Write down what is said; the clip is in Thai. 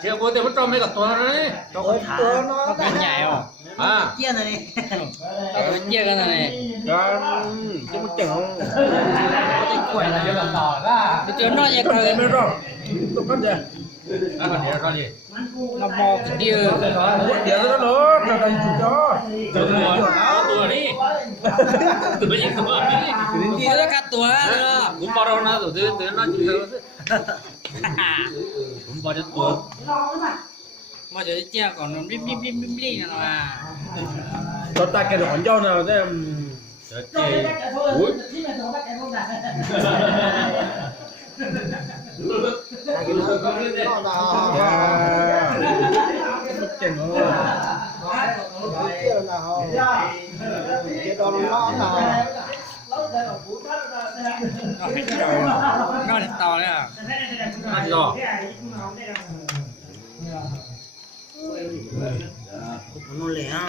เชื่อกูแต่มันจมไม่กับตัวนะนี่ ตัวน้องเป็นใหญ่หรอเจี๊ยนอะไรเราเป็นเจี๊ยกันอะไรจะมันเจ๋งจะกล้วยอะไรเยอะต่อละเจอน้อยยังเคยไม่รอดตุ๊กตาเดียวแล้วเดี๋ยวเขาดิ เราบอกเดียวเดี๋ยวแล้วเนาะกระไรจุดยอด ตัวนี่ตัวยิงตัวนี่ ตัวละกัดตัวเนาะ ผมบอกเรานะตัวน่าจิ๋วผมบอกจะตัว มาจะเจี๊ยก่อนมันริบนะว่า ตอนตาแกหลอนเจ้าน่ะเนี่ย เจ๊อุ้ย เจ๋งเลยนอนต่อเลยอ่ะ น่าจิ๋ว มันเลยอ่ะ